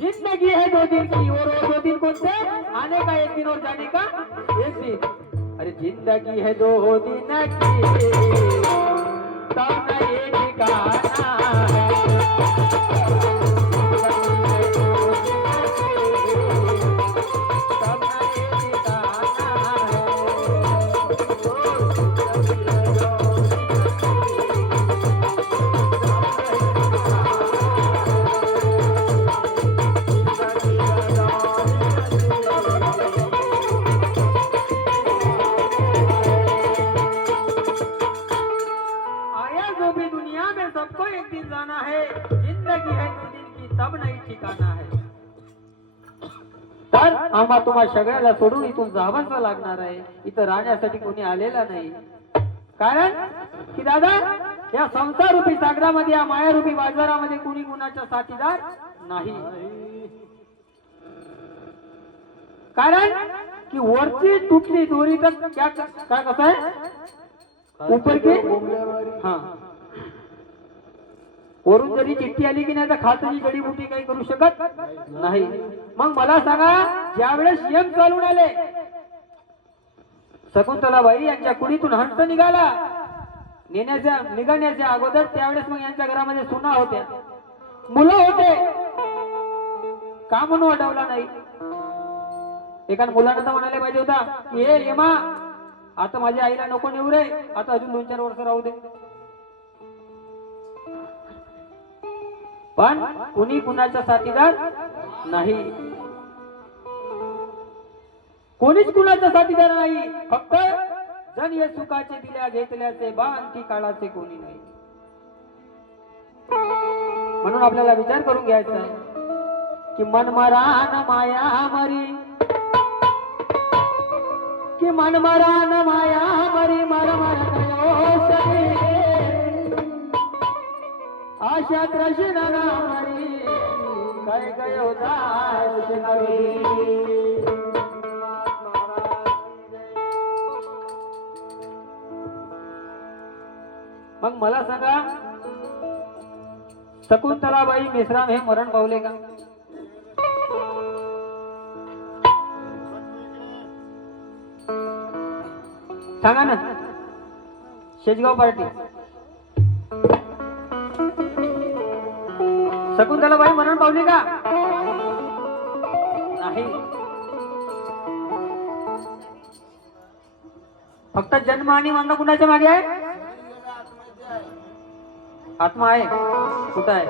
जिंदगी है दो दिन की और वो दो दिन कौन से? आने का एक दिन और जाने का एक दिन। अरे जिंदगी है दो दिन की तब न ये ठिकाना है। सबको एक दिन जाना है, जिंदगी है दो दिन की तब नाही ठिकाणा है। तर आम्हा तुम्हा सगळ्याला सोडून इथून जावंच लागणार आहे। इथं राहण्यासाठी कोणी आलेला नाही, कारण की दादा या संसार रूपी सागरामध्ये या माया रूपी बाजारामध्ये कोणी कुणाचा साथीदार नाही। कारण की वरची तुटली दोरी तर क्या काय कसं आहे ऊपर के हाँ वरून जरी चिठ्ठी आली की नाही तर खालची जडीबुटी काही करू शकत नाही। मग मला सांगा ज्यावेळेस यम चालून आले शकुंतलाबाई यांच्या कुडीतून हंस निघाला निघण्याच्या अगोदर त्यावेळेस मग यांच्या घरामध्ये सुना होत्या, मुलं होते, का म्हणून अडवला नाही? एका मुलानं तर म्हणाले पाहिजे होता की हे यमा आता माझ्या आईला नको नेऊ रे, आता अजून 2-4 वर्ष राहू दे। पण कुणी कुणाचा साथीदार नाही, कोणीच कुणाचा साथीदार नाही। फक्त जण ये सुखाचे दिल्या घेतल्याचे बांधी काळाचे कोणी नाही। म्हणून आपल्याला विचार करून घ्यायचा आहे की मनमरान माया मरी, की मनमरान माया मरी मरमर सरी आशा कृष्ण नामरी काय गयो दास नवी। मग मला सांगा शकुंतलाबाई मेश्राम हे मरण पावले का? सांगा ना, शेजगाव पार्टी शकुंतलाबाई मरण पावली का? नाही। फक्त जन्म आणि मरण कुणाच्या मागे आहे? आत्मा आहे। कुठं आहे?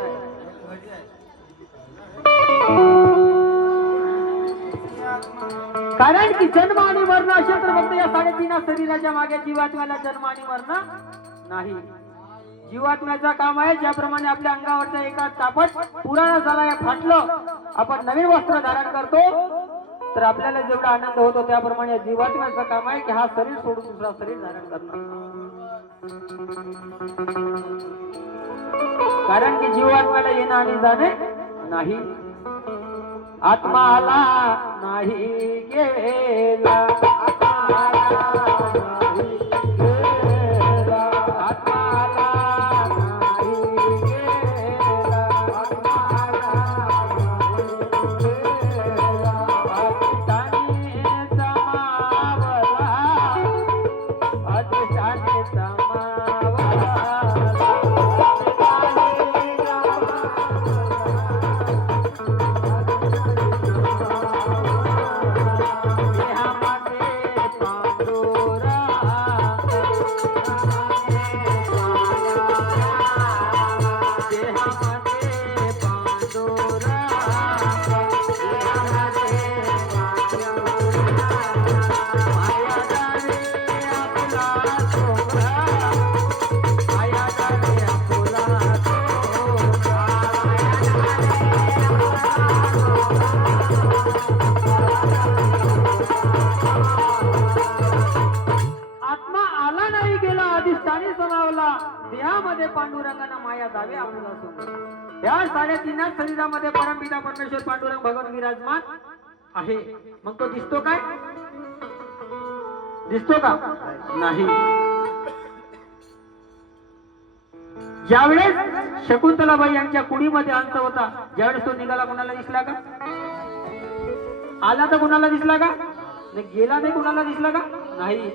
कारण की जन्म आणि मरण असेल तर फक्त या 3.5 शरीराच्या मागे जीवात्म्याला जन्म आणि मरण नाही। जीवात्म्याचा काम आहे ज्याप्रमाणे आपल्या अंगावरचा एका तापट पुराणा झाला फाटलं, आपण नवीन वस्त्र धारण करतो तर आपल्याला जेवढा आनंद होतो त्याप्रमाणे जीवात्म्याचं काम आहे की हा शरीर सोडून दुसरा शरीर धारण करणं। कारण की जीवात्म्याला येणं आणि जाणे नाही। आत्मा आला नाही गेला, आत्मा आला नाही गेला, आत्मा आला नाही गेला, आत्मा आला नाही गेला। अधिष्ठानी समावला, अधिष्ठानी समावला। घ्यावे आपल्याला सोबत। या 3.5 शरीरामध्ये परमपिता परमेश्वर पांडुरंग भगवान विराजमान आहे। मग तो दिसतो काय? दिसतो का? नाही। ज्यावेळेस शकुंतलाबाई यांच्या कुडीमध्ये अंत होता, ज्यावेळेस तो निघाला, कोणाला दिसला का? आला तर कोणाला दिसला का? नाही। गेला नाही, कोणाला दिसला का? नाही।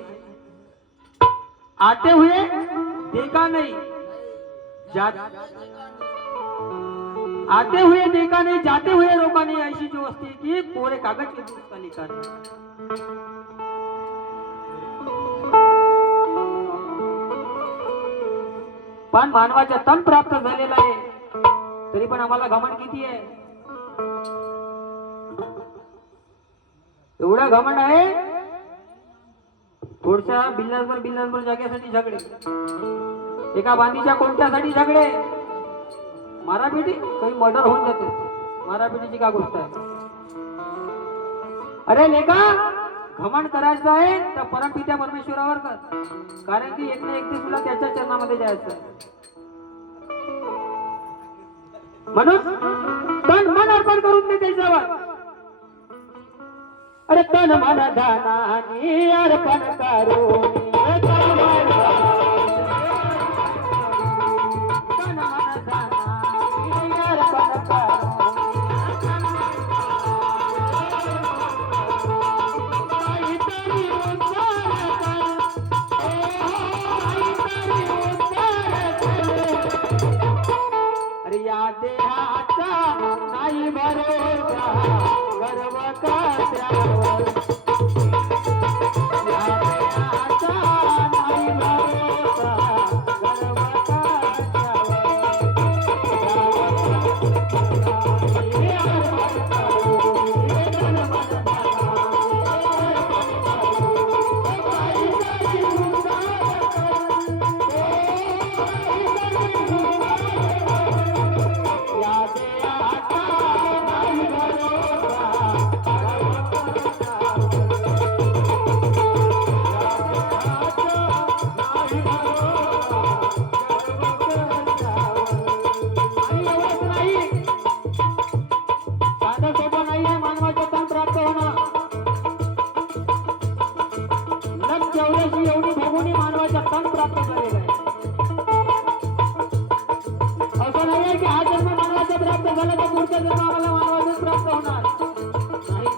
आते हुए देखा नहीं, आते हुए देखा नहीं, जाते हुए रोका नहीं, ऐसी जो वस्तु की कोरे कागज के दूध का लिखा नहीं। पण मानवाचा तन प्राप्त झालेला आहे, तरी पण आम्हाला घमंड किती आहे? एवढा घमंड आहे, थोडसा बिल्लासभर जागेसाठी झगडे, एका बांधीच्या कोणत्यासाठी झगडे, मारापिटी, काही मर्डर होऊन जाते, मारापिटीची का गोष्ट आहे? अरे लेका, घमंड करायचं आहे तर परमपित्या परमेश्वरावर कर, कारण की एक ना एक दिवस तुला त्याच्या चरणामध्ये जायचं आहे। म्हणून तन मन अर्पण करून दे त्याच्यावर। अरे तन मन धनानी अर्पण करून, तन मन धनानी अर्पण करून, अरे या देहाचा नाही भरोसा, गर्व कात्यावर, या देहाचा नाही भरोसा, गर्व एवढी भगवनी मानवाचा तन प्राप्त झालेला आहे। असं नाही की हा जन्म मानवाचा प्राप्त झाला तर पुढचा जन्म आम्हाला मानवाचाच प्राप्त होणार नाही।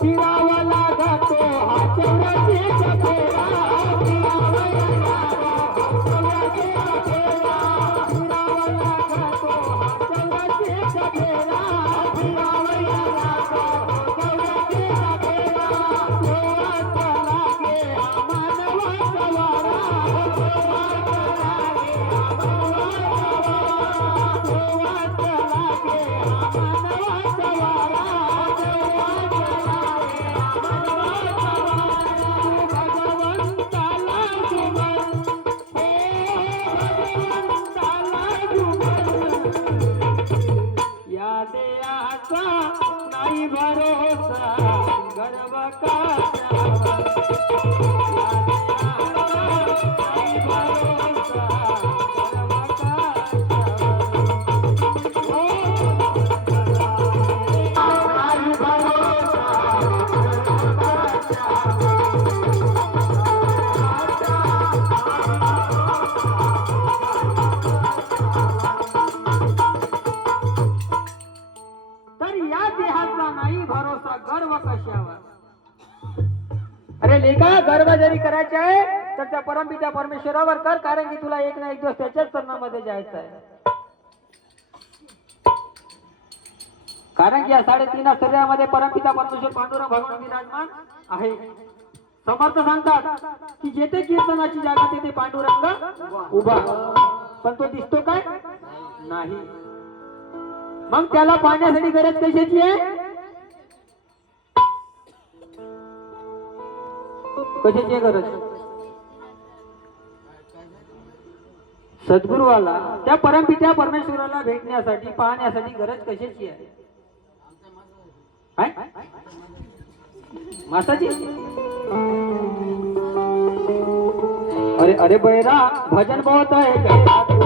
फिरावा लागतो हा चौराचेचा फेरा, फिरावा लागतो हा चौराचेचा फेरा, फिरावा लागतो नाही भरोसा, गर्व कात्यावर, नाही भरोसा, गर्व अरे लेखा, गर्व जरी करायचे आहे तर त्या परमपित्या परमेश्वरावर कर, कारण की तुला एक ना एक दिवस त्याच्याच चरणामध्ये जायचं आहे। कारण की या 3.5 शरीरामध्ये परमपिता परमेश्वर पांडुरंग भगवान विराजमान आहे। समर्थ सांगतात की जेथे कीर्तनाची जागा तेथे पांडुरंग उभा, पण तो दिसतो काय? नाही। मग त्याला पाहण्यासाठी गरज कशाची आहे? कशाची गरज? सद्गुरुवाला, त्या परमपित्या परमेश्वराला भेटण्यासाठी, पाहण्यासाठी गरज कशाची आहे? मासाची? अरे अरे बैरा भजन बहुत है गैरा तू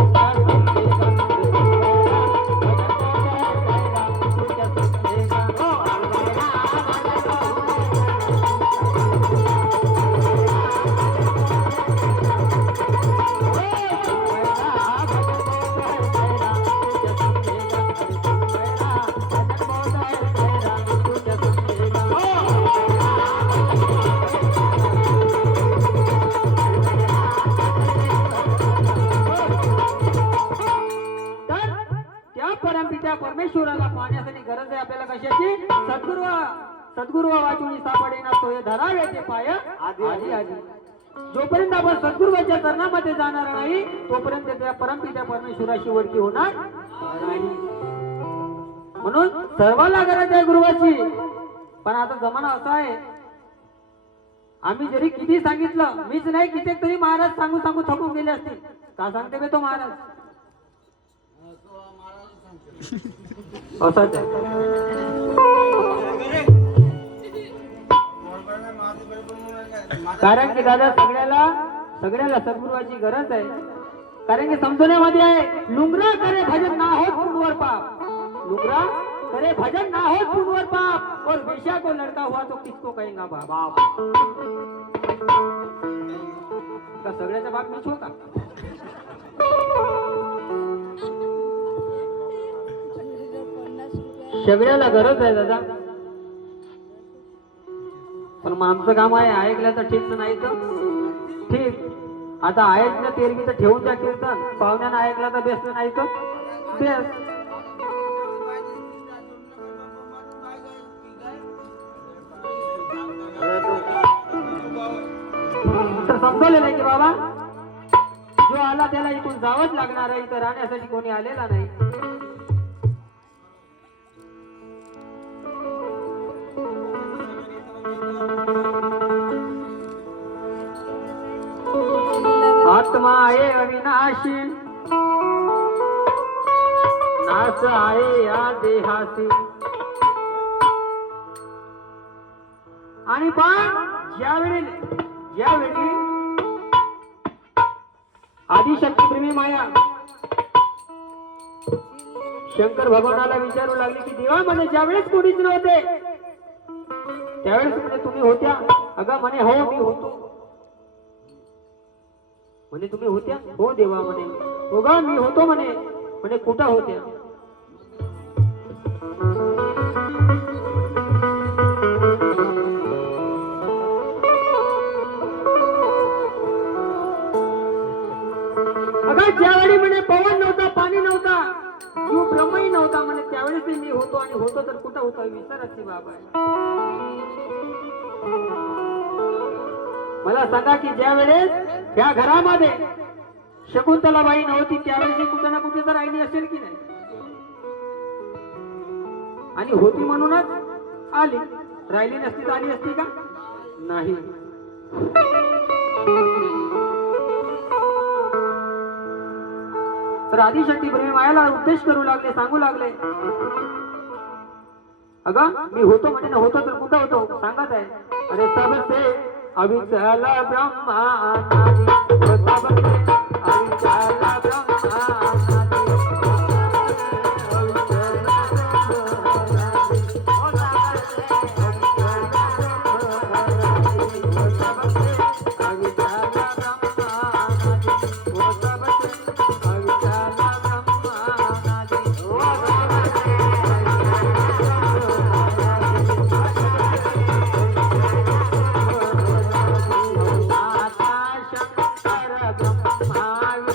क्या समझेगा? परमेश्वराला पाहण्यासाठी गरज आहे आपल्याला कशाची? सद्गुरु वाचून सापडेना सोय धरावे ते पाय आधी आधी. जोपर्यंत आपण सद्गुरुच्या चरणामध्ये जाणार नाही तोपर्यंत त्या परमपित्या परमेश्वराशी ओळखी होणार नाही. म्हणून सर्वांना गरज आहे गुरुवाची. पण आता जमाना असा आहे, आम्ही जरी किती सांगितलं, मीच नाही कित्येक तरी महाराज सांगू सांगू थकून गेले असतील. का सांगते बे तो महाराज? असंच आहे. कारण की दादा सगळ्याला सद्गुरुवाची गरज आहे. कारण की समजण्यामध्ये आहे, लुंगरा करे भजन ना हो पुनवर पाप, लुंगरा करे भजन ना हो पुनवर पाप, और वेश्या को लड़का हुआ तो किसको कहेगा बाप. का सगळ्याचा बाप मीच होता? सगळ्याला गरज आहे दादा. पण मग आमचं काम आहे ऐकलं तर ठीक, नाही तर ठीक. आता ऐकलं तेरगी तर ठेवून द्या कीर्तन, पाहुण्यानं ऐकलं तर बेस्ट, नाही तर बेस्ट. तर समजवले नाही की बाबा जो आला त्याला इथून जावंच लागणार आहे, इथं राहण्यासाठी कोणी आलेला नाही. आत्मा आहे अविनाशी, नाश आहे या देहासी. आणि पण ज्यावेळी आदिशक्ती प्रेमी माया शंकर भगवानाला विचारू लागली की देवा म्हणे ज्यावेळेस कोणीच नव्हते त्यावेळेस म्हणे तुम्ही होत्या? अगं म्हणे हो मी होतो. म्हणे तुम्ही होत्या? हो देवा म्हणे. हो ग मी होतो म्हणे. म्हणे कुठं होत्या? अगं ज्यावेळी म्हणे पवन नव्हता, पाणी नव्हता, जीव ब्रह्मही नव्हता म्हणे, त्यावेळेस मी होतो. आणि होतो तर कुठं होतो? विचाराची बाब आहे. मला सांगा की ज्या वेळेस त्या घरामध्ये शकुंतलाबाई नव्हती त्यावेळेस कुठे ना कुठे तर राहिली असेल की नाही? आणि होती म्हणूनच आली, राहिली नसती तर आली असती का? नाही. तर आदिशक्ती प्रेमी मायाला उपदेश करू लागले, सांगू लागले, अगं मी होतो म्हणे ना, होतो तर कुठं होतो? सांगत आहे, अरे सबसे अविचल ब्रह्मानादि, सबसे अविचल ब्रह्मानादि.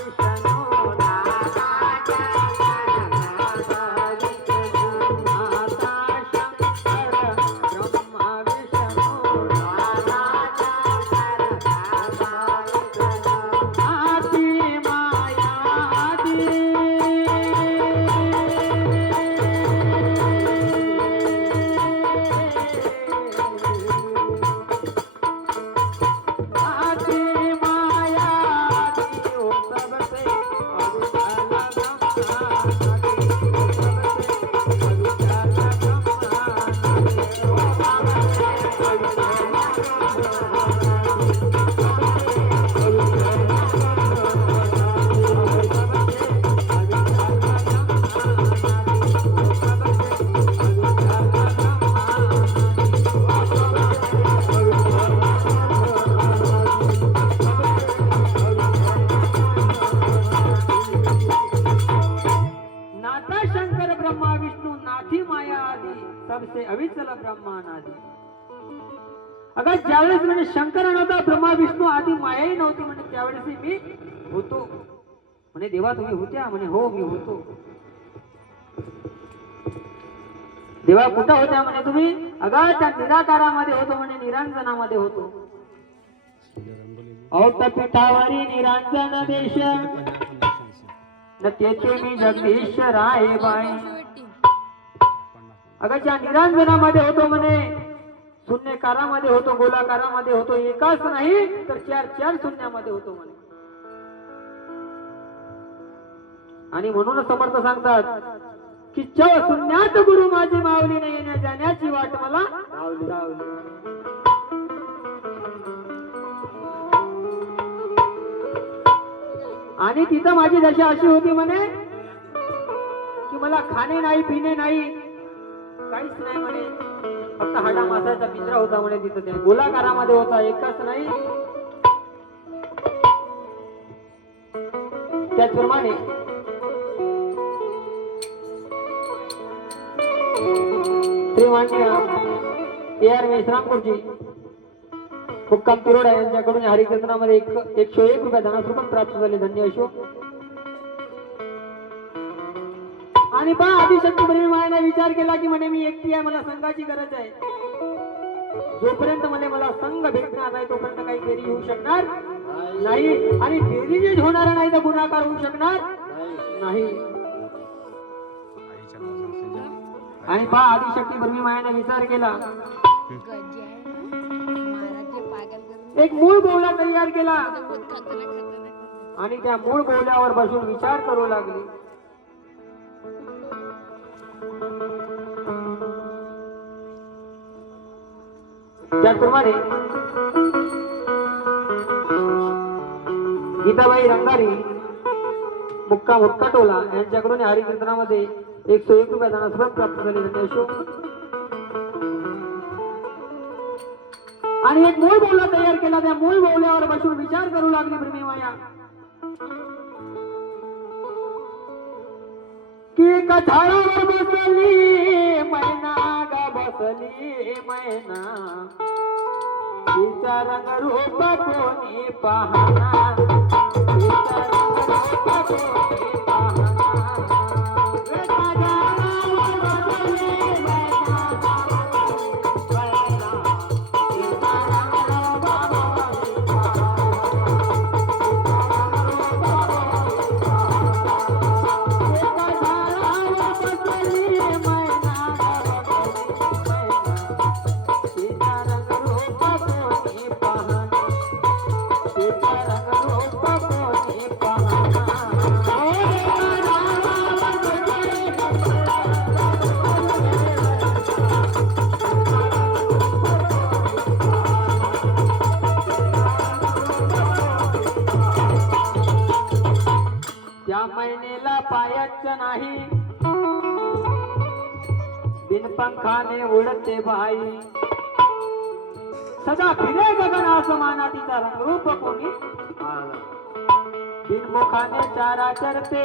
Krishna ब्रह्मा विष्णू नाथी माया आदी सबसे अविचल ब्रह्मानादी. अगं ज्यावेळेस म्हणजे शंकर नव्हता, ब्रह्मा विष्णू आदी मायाही नव्हती म्हणजे त्यावेळेस मी होतो. म्हणे देवा तुम्ही होत्या? म्हणे हो मी होतो. देवा कुठं होत्या? म्हणे तुम्ही? अगं त्या निराकारामध्ये होतो म्हणे, निरांजनामध्ये होतो. औतपिठावरी निरांजन देश न तेथे मी जगदीश राय बाई. अगं ज्या निरांजनामध्ये होतो म्हणे, शून्यकारामध्ये होतो, गोलाकारामध्ये होतो, एकाच नाही तर चार चार शून्यामध्ये होतो म्हणे. आणि म्हणून समर्थ सांगतात की चव शून्यात गुरु माझी माऊली न येण्या जाण्याची वाट मला लावली. आणि तिथं माझी दशा अशी होती म्हणे की मला खाणे नाही, पिणे नाही, काहीच नाही म्हणे. फक्त हाडा मासाचा पिंजरा होता म्हणे तिथं. ते गोलाकारामध्ये होता, एकच नाही. त्याचप्रमाणे श्रीमान्य AR मेश्रामपूरजी मुक्काम तिरोडा यांच्याकडून हरिकीर्तनामध्ये 101 रुपये धनास्वरूप प्राप्त झाले. धन्य असो. आणि पहा आदिशक्ती ब्रह्माने विचार केला की म्हणे मी एकटी आहे, मला संघाची गरज आहे. जोपर्यंत मला संघ भेटणार नाही तोपर्यंत काही फेरी होऊ शकणार नाही. आणि फेरी होणार नाही तर गुणाकार होऊ शकणार नाही. आणि पहा आदिशक्ती ब्रह्माने विचार केला, एक मूळ बोवला तयार केला आणि त्या मूळ बोवल्यावर बसून विचार करू लागली. त्याचप्रमाणे गीताबाई रंगारी मुक्काम हुक्काटोला यांच्याकडून हरिकीर्तनामध्ये 101 रुपये धनास्वरूप प्राप्त झाले. आणि एक मूळ बोवला तयार केला. त्या मूळ बोवल्यावर बसून विचार करू लागली ब्रह्मीमाया की एका झाडावर बसली मैना गा बसली मैना, तिचा रंग रूप कोणी पाहना, तिचा रंग रूप कोणी पाहना. मैनेला पायाच नाही, बिनपंखाने उडते बाई. सदा फिरे गगन आसमाना, तिचा रंगरूप कोणी बिनमुखाने चारा चरते,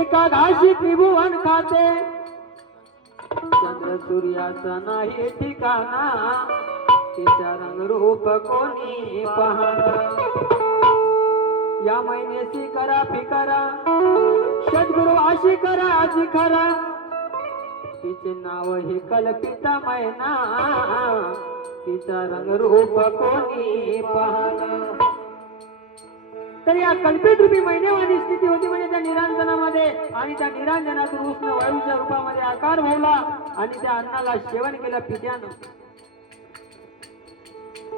एका घाशी त्रिभुवन खाते. चंद्र सूर्याचा नाही ठिकाणा, तिचा रंगरूप कोणी पाहना. या महिन्याची करा फिकरा, सद्गुरु आशी करा आजी खरा, तिचे नाव हे कल्पिता मैना, तिचा रंगरूप कोणी पाहना. तर या कल्पित रूपी महिनेवाणी स्थिती होती म्हणजे त्या निरांजनामध्ये. आणि त्या निरांजनातून उष्ण वायूच्या रूपामध्ये आकार भोवला आणि त्या अन्नाला सेवन केलं पित्यानं.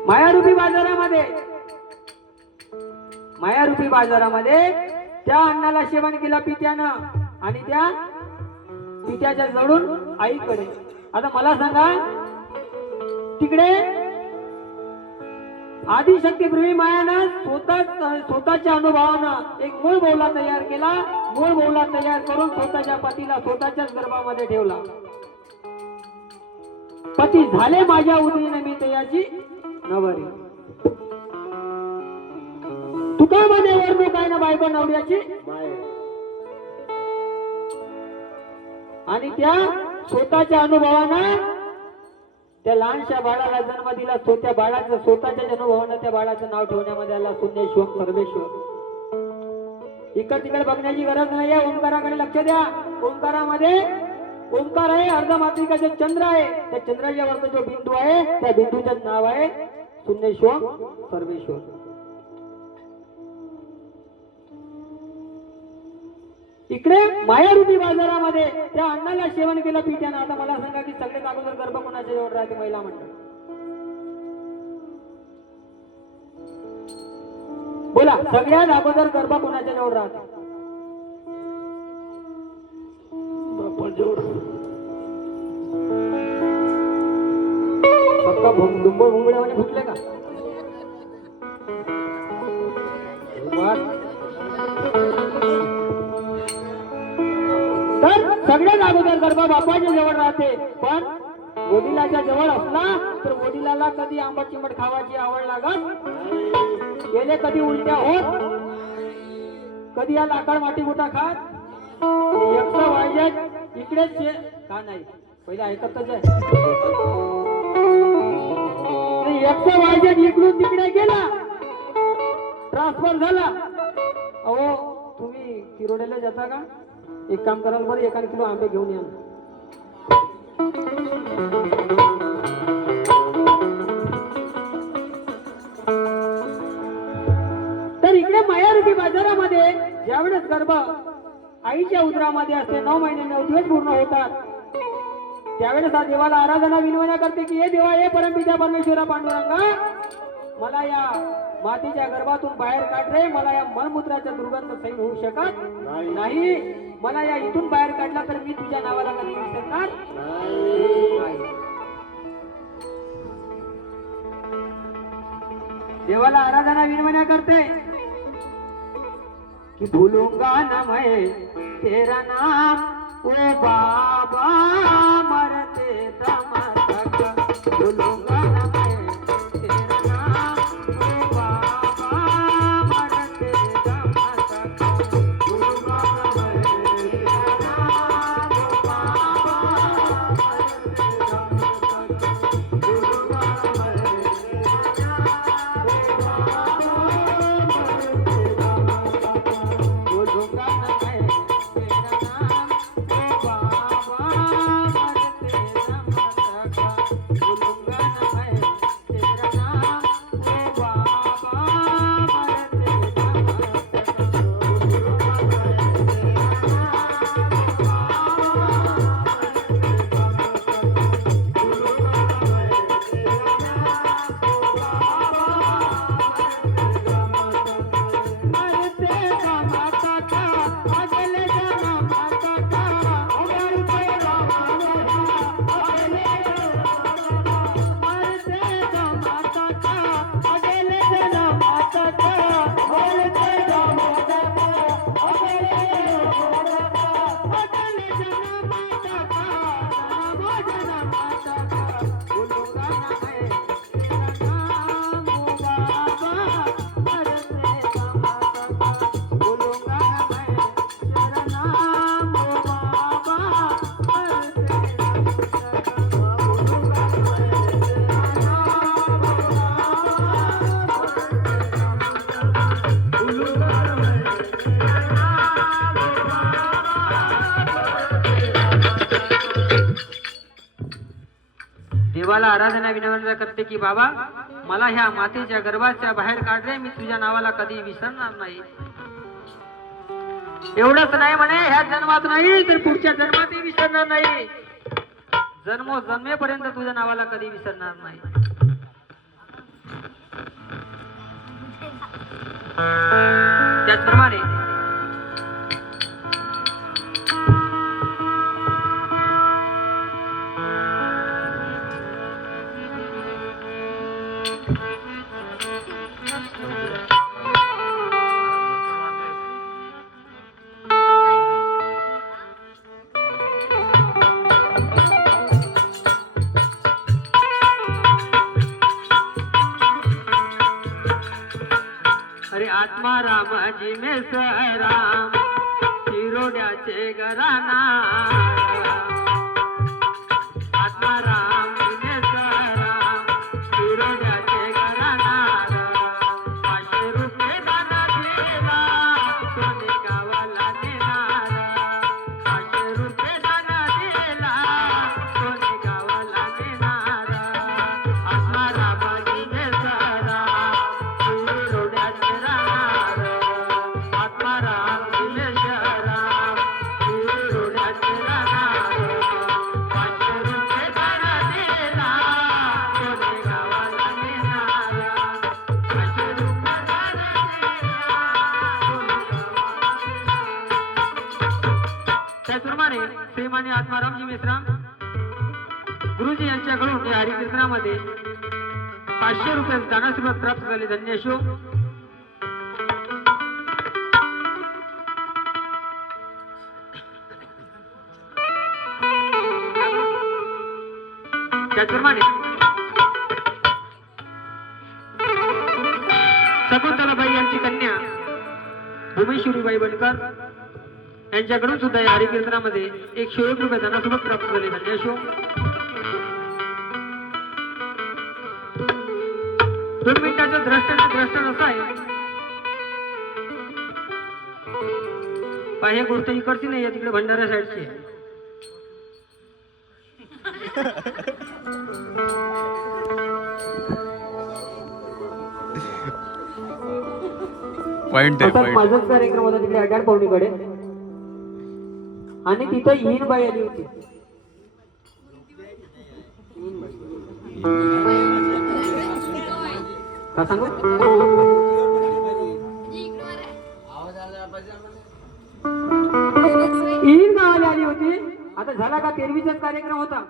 मायारूपी बाजारामध्ये त्या अन्नाला सेवन केलं पित्यानं आणि त्या पित्याच्या जवळून आईकडे. आता मला सांगा, तिकडे आदिशक्ती ब्रह्मीमायानं स्वतःच्या अनुभवानं एक मूळ बोवला तयार केला. मूळ बोवला तयार करून स्वतःच्या पतीला स्वतःच्याच गर्भामध्ये ठेवला. पती झाले माझ्या उदरीने मी तयाची नवरी. तुका म्हणे वर्णू काय ना बायको नवऱ्याची. आणि त्या स्वतःच्या अनुभवानं त्या लहानशा बाळाला जन्म दिला. त्या बाळाचं स्वतःच्या अनुभवानं त्या बाळाचं नाव ठेवण्यामध्ये आला शून्येश्वर सर्वेश्वर. इकड तिकडे बघण्याची गरज नाहीये. ओंकाराकडे लक्ष द्या. ओंकारामध्ये ओंकार आहे, अर्धमात्रिकाचे चंद्र आहे. त्या चंद्राच्या वरचा जो बिंदू आहे त्या बिंदूचं नाव आहे शून्येश्वर सर्वेश्वर. इकडे मायारूपी बाजारामध्ये त्या अण्णाला सेवन केलं पित्यानं. आता मला सांगा की सगळ्यात अगोदर गर्भ कोणाच्या जवळ राहते? महिला मंडळ. बोला, सगळ्यात अगोदर गर्भ कोणाच्या जवळ राहते? दुंबळ भुंगड्यावाने फुटले का? तर सगळ्यात अगोदर गर्भ बापाच्या जवळ राहते. पण वडिलाच्या जवळ असला तर वडिलाला कधी आंबट चिंबट खावायची आवड लागत. गेले कधी उलट्या होत, कधी या लाकड माटी मोठा खात. एकटं वाजत इकडेच का नाही? पहिले ऐकतच आहे. एकटं वाजत इकडून तिकडे गेला, ट्रान्सफर झाला. अहो तुम्ही तिरोड्याला जाता का? एक काम कराल बरं, 1 किलो आंबे घेऊन या. तर इकडे मायारूपी बाजारामध्ये ज्यावेळेस गर्भ आईच्या उदरामध्ये असते, 9 महिने 9 दिवस पूर्ण होतात, त्यावेळेस हा देवाला आराधना विनवण्या करते की हे देवा, हे परमपिता परमेश्वरा पांडुरंगा, मला या मातीच्या गर्भातून बाहेर काढ रे. मला या मलमूत्राच्या दुर्गंध सहन होऊ शकत नाही. मला या इथून बाहेर काढला तर मी तुझ्या नावाला कधी विसरणार नाही. देवाला आराधना विनवण्या करते कि भूलूंगा न मैं तेरा नाम, ओ बाबा मरते दम तक भूलूंगा न मैं तेरा नाम, ओ बाबा मरते दम तक भूलूंगा न मैं तेरा नाम, ओ बाबा मरते दम तक भूलूंगा न मैं तेरा नाम, ओ देवाला आराधना विनवण्या करते की बाबा, मला ह्या मातेच्या गर्भाच्या बाहेर काढ रे. मी तुझ्या नावाला कधी विसरणार नाही. एवढंच नाही म्हणे, ह्या जन्मात नाही तर पुढच्या जन्मातही विसरणार नाही. जन्मेपर्यंत तुझ्या नावाला कधी विसरणार नाही. त्याचप्रमाणे आत्मा रामाजी में राम तिरोड्याचे घराणा त्याचप्रमाणे श्रीमानी आत्मारामजी मेश्राम गुरुजी यांच्याकडून या हरिकीर्तनामध्ये 500 रुपये दानस्वरूप प्राप्त झाले. धन्य असो. त्याचप्रमाणे शकुंतलाबाई यांची कन्या भूमेश्वरीबाई बनकर यांच्याकडून सुद्धा या हरिकीर्तनामध्ये 101 रुपये धनासोबत प्राप्त झाले. धन्य असो. 2 मिनिटाचं द्रष्टन असं आहे. हे गोष्ट इकडची नाही आहे, तिकडे भंडारा साईडची आहे. माझाच कार्यक्रम होता तिकडे 11 पावणीकडे आणि तिथं हीन बाई आली होती. का सांगू हीन गावाला आली होती. आता झाला का 13वीचाच कार्यक्रम होता.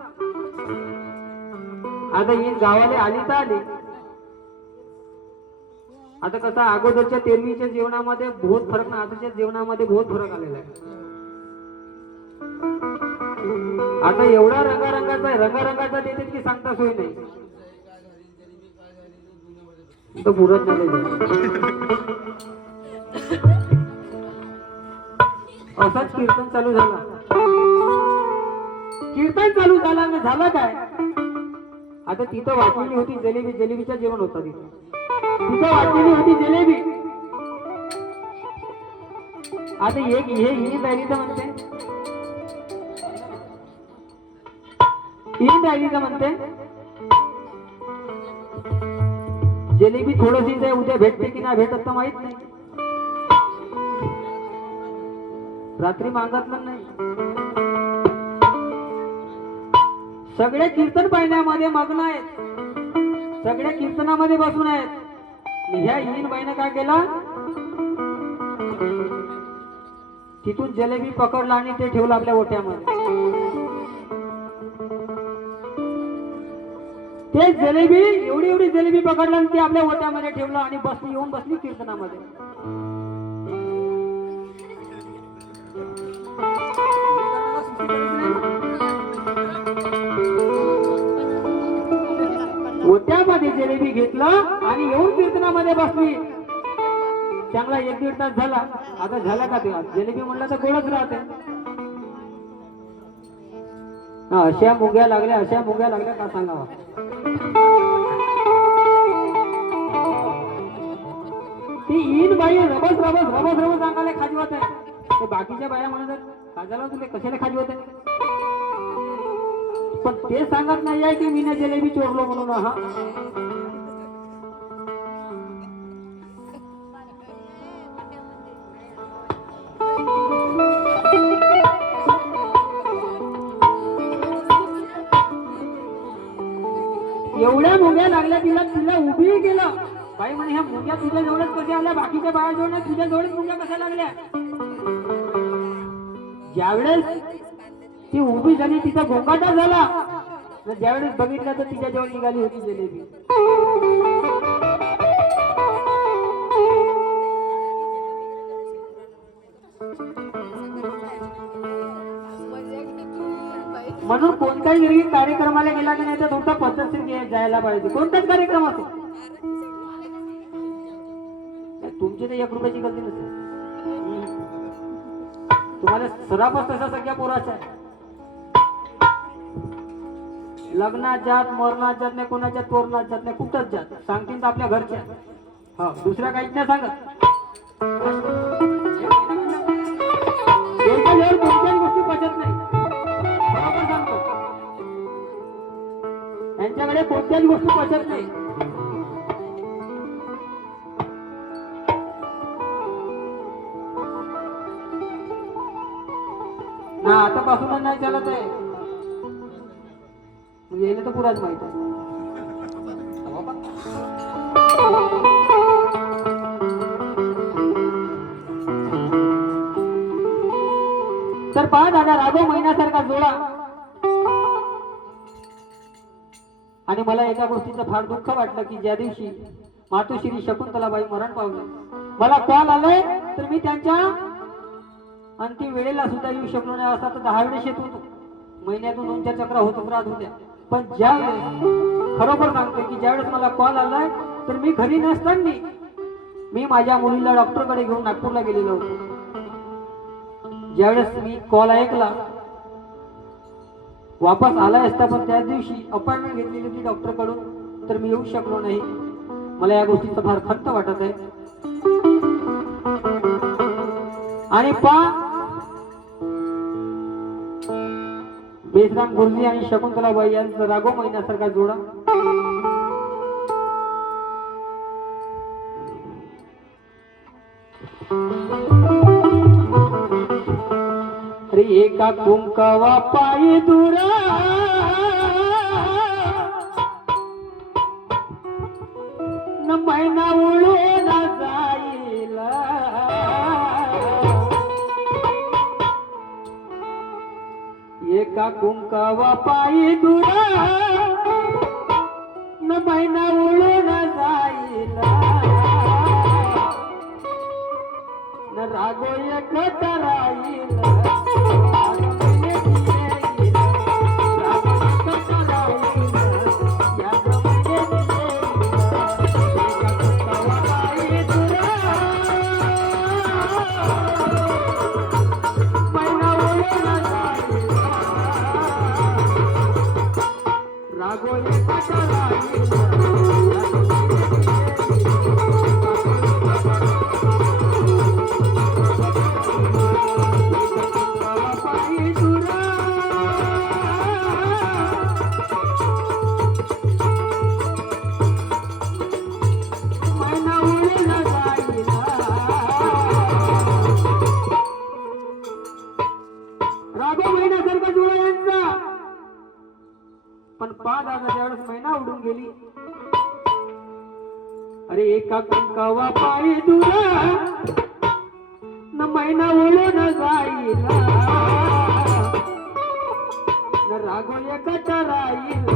आता हीन गावाला आली तर आली. आता कसं अगोदरच्या 13वीच्या जीवनामध्ये बहुत फरक ना आताच्या जीवनामध्ये बहुत फरक आलेला आहे. आता एवढा रंगारंगाचा देतात की सांगता सोय नाही. तो पुरत नाही. असाच कीर्तन चालू झाला. कीर्तन चालू झाला ना झालं काय. आता तिथं वाटलेली होती जलेबी. जलेबीचा जेवण होता तिथं वाटलेली होती जलेबी. आता ही राहिली तर म्हणते जलेबी थोडीशी आहे. उद्या भेटते की नाही भेटत तर माहित नाही. रात्री मागत नाही. सगळे कीर्तन पाहण्यामध्ये मग्न आहेत. सगळे कीर्तनामध्ये बसून आहेत. ह्या हीन बाईनं काय केला तिथून जलेबी पकडला आणि ते ठेवलं आपल्या ओट्यामध्ये. ते जलेबी एवढी जलेबी पकडला आणि ते आपल्या ओट्यामध्ये ठेवलं आणि येऊन बसली कीर्तनामध्ये. ओट्यामध्ये जलेबी घेतलं आणि येऊन कीर्तनामध्ये बसली. चांगला 1-1.5 तास झाला. आता झाला का ते जलेबी म्हणलं तर गोडच राहते. अशा मुंग्या लागल्या का सांगावा. ती ईन बाई रबस अंगाला खाजवत आहे. ते बाकीच्या बाया म्हणत खाजाला तुला कशाला खाजवत आहे. पण ते सांगत नाही आहे की मी जलेबी चोरलो म्हणून. हा एवढ्या मुंग्या लागल्या तिला उभी केलं. बाई म्हणे ह्या मुंग्या तुझ्या जवळच कशा आल्या. बाकीच्या बाया जवळ नाही तुझ्या जवळच मुंग्या कशा लागल्या. ज्यावेळेस ती उभी झाली तिचा गोंगाटा झाला. ज्यावेळेस बघितलं तर तिच्या जवळ निघाली होती जलेबी. म्हणून कोणत्याही जरी कार्यक्रमाला गेला की नाही तर तुमचा पद्धतशीर जायला पाहिजे. कोणताच कार्यक्रम असो. तुमची तर 1 रुपयाची गलती नसते. तुम्हाला सराफच तसा सगळ्या पोराचा आहे. लग्नात जात मरणात जात नाही कोणाच्या तोरणात जात नाही कुठंच जात. सांगतील तर आपल्या घरच्या. हा दुसऱ्या काहीच नाही सांगत. कोणत्याच गोष्टी पचत नाही. बरोबर सांगतो. त्यांच्याकडे कोणत्याच गोष्टी पचत नाही. ना आतापासूनच नाही चालत आहे. येणे तर पुराच माहित आहे. तर पहा दादा राघव महिन्यासारखा जोडा. आणि मला एका गोष्टीचं फार दुःख वाटलं की ज्या दिवशी मातोश्री शकुंतलाबाई मरण पावले, मला कॉल आलाय तर मी त्यांच्या अंतिम वेळेला सुद्धा येऊ शकलो नाही. असा तर 10 वेळेस येत होतो, महिन्यातून 2-4 चक्रा होतच राहत होत्या. पण ज्यावेळेस खरोबर सांगतो की ज्यावेळेस मला कॉल आलाय तर मी घरी नसताना मी माझ्या मुलीला डॉक्टरकडे घेऊन नागपूरला गेलेलो होतो. ज्यावेळेस मी कॉल ऐकला वापस आला असता, पण त्याच दिवशी अपॉइंटमेंट घेतलेली होती डॉक्टर कडून, तर मी येऊ शकलो नाही. मला या गोष्टीचं फार खंत वाटत आहे. आणि बेसराम गुरुजी आणि शकुंतलाबाई यांचा राघव महिन्यासारखा जोडा. अरे एका कुंकवा पायी दुरा न महिना उडून जाईल. एका कुंकवा पायी दुरा न महिना उडून जाईल. न रागो एकट राहील. पण 5,000 महिना उडून गेली. अरे एका कुंकवा पायी दुरा न महिना उडून जाईल. न रागो एकट राहील.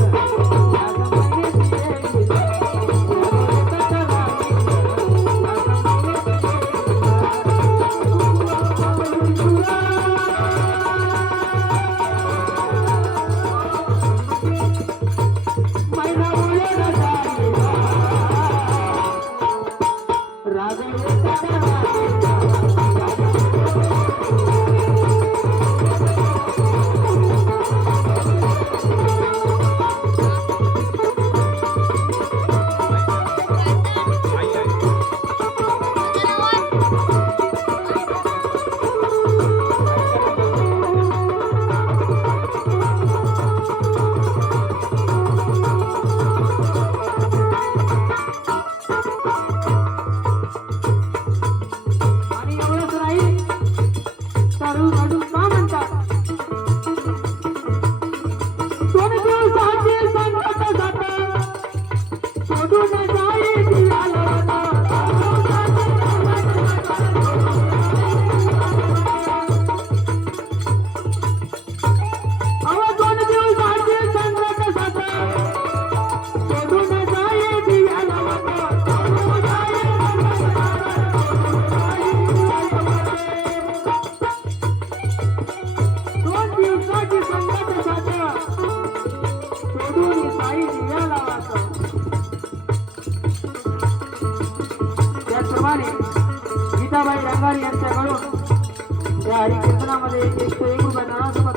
गीताबाई रंगारी यांच्याकडून या हरिकीर्तनामध्ये 101 रुपये नानासोबत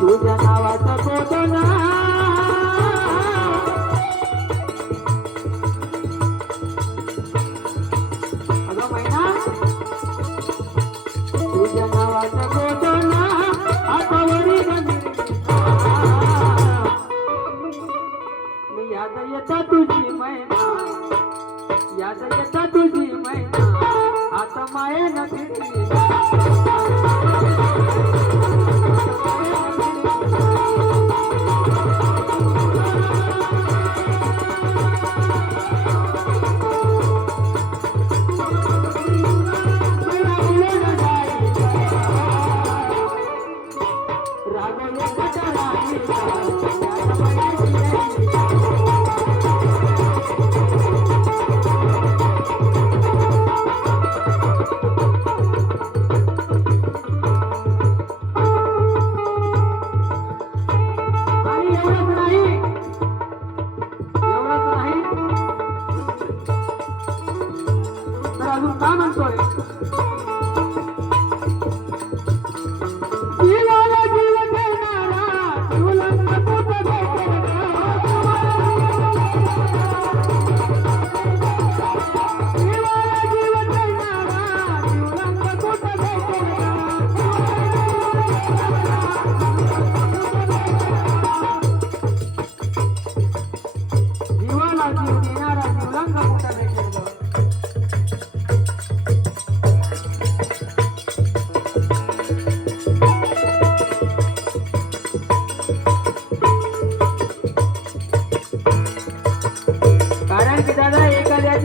तुझ्या नावाचा कोटना अगं महिना तुझ्या नावाचा कोटना हातावरी याद येता तुझी महिना, याद येता तुझी महिना, आता मायेनं फिरली. अजून का म्हणतोय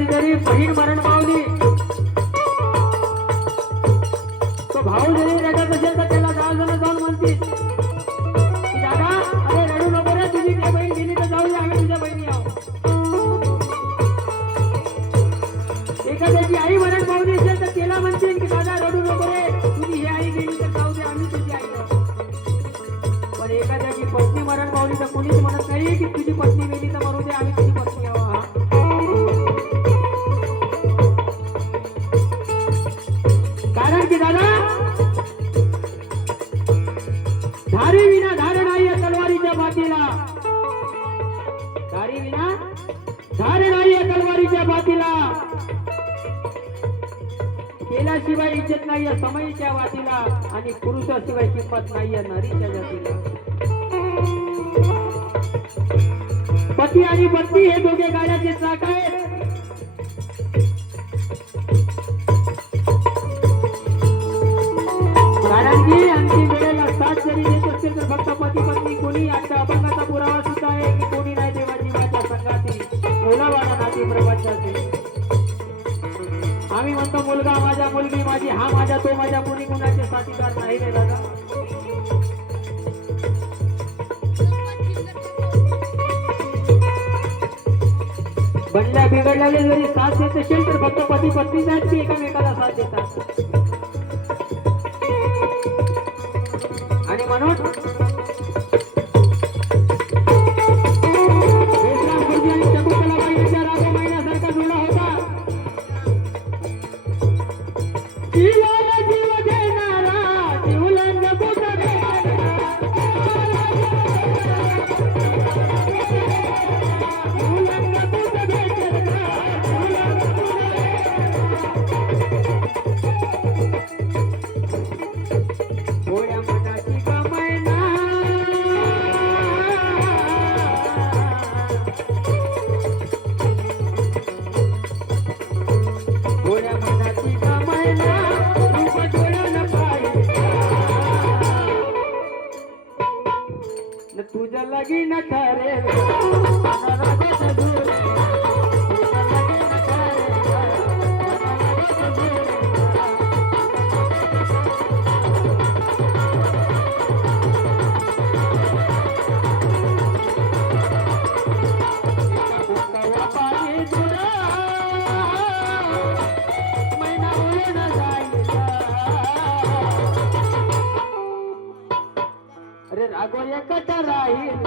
जरी बहीण मरण पावली तो भाऊ जरी रडत असेल तर त्याला 10 जण जाऊन म्हणतील की दादा अरे रडू नको रे तुझी ती बहीण गेली तर जाऊया आम्ही तुझ्या बहिणी आहोत. एखाद्याची आई मरण पावली असेल तर त्याला म्हणतील की दादा रडू नको रे तुझी ही आई गेली तर जाऊ दे आम्ही तुझी आई आहोत. पण एखाद्याची पत्नी मरण पावली तर कुणीच म्हणत नाही की तुझी पत्नी गेली तर मरू दे आम्ही तुझी पत्नी आहोत. कारण की दादा धारी विना धार नाही तलवारीच्या बातीला धारी विना धार नाही तलवारीच्या बातीला केल्याशिवाय इज्जत नाही समयीच्या वातीला आणि पुरुषाशिवाय किंमत नाही नारीच्या जातीला. पती आणि पत्नी हे दोघे गाड्याचे चाक आहेत. कारण की अंतिम वेळेला साथ जरी देत असेल तर फक्त पती पत्नी कोणी आता अपंगाचा पुरावा सुद्धा आहे की कोणी नाही देवाची माझ्या संघाती मुलावाडा नाती प्रपंचाचे. आम्ही म्हणतो मुलगा माझ्या मुलगी माझी हा माझ्या तो माझ्या कोणी कोणाचे साथीदार नाही रे दादा. बनल्या बिघडलेले जरी साथ देत असेल तर फक्त पती पत्नी आहेत की एकामेकाला साथ देतात. आणि म्हणून शकुंतलाबाईंच्या राग महिन्यासारखा जोडा होता. जीवाला जीव देणारा जीवलंग तुझ्या लगी न ठरे अरे रागो एकटा राहील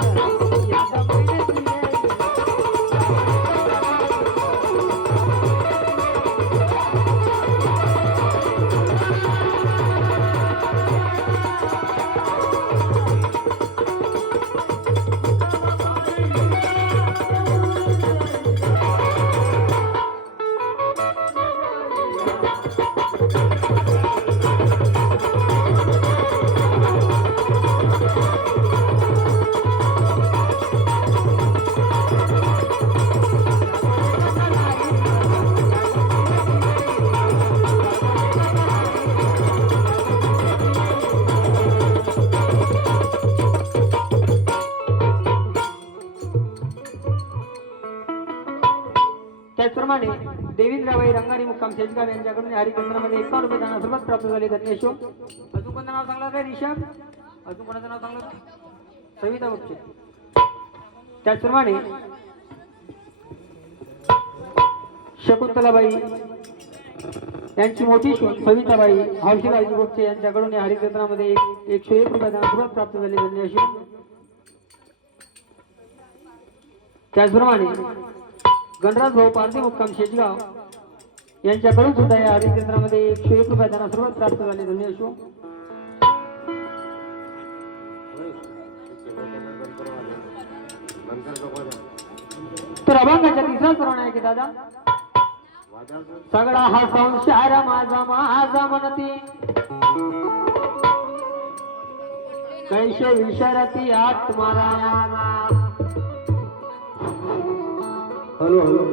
त्याचप्रमाणे देवेंद्रबाई रंगारी मुक्काम शेजगाव यांच्याकडून हरिकेंद्रामध्ये 51 रुपये दाना सर्वात प्राप्त झाले. धन्यशो. अजून कोणतं नाव सांगलं काय रिषभ? अजून कोणाचं नाव सांगलं? सविता बक्षे. त्याचप्रमाणे शकुंतलाबाई यांची मोठी सून सविताबाई हौशीबाई बक्षे यांच्याकडून हरिकेंद्रामध्ये 101 रुपये दाना सर्वात प्राप्त झाले. धन्यशो. त्याचप्रमाणे गणराज भाऊ पारधी मुक्काम शेजगाव यांच्याकडून सुद्धा या हरिकेंद्रामध्ये 101 रुपये त्यांना सर्व प्राप्त झाले. धन्य असो. तर अभंगाच्या तिसरा सरण आहे की दादा, सगळा हा संसार माझा माझा म्हणती, कैसे विचारती आत्माला. हॅलो हॅलो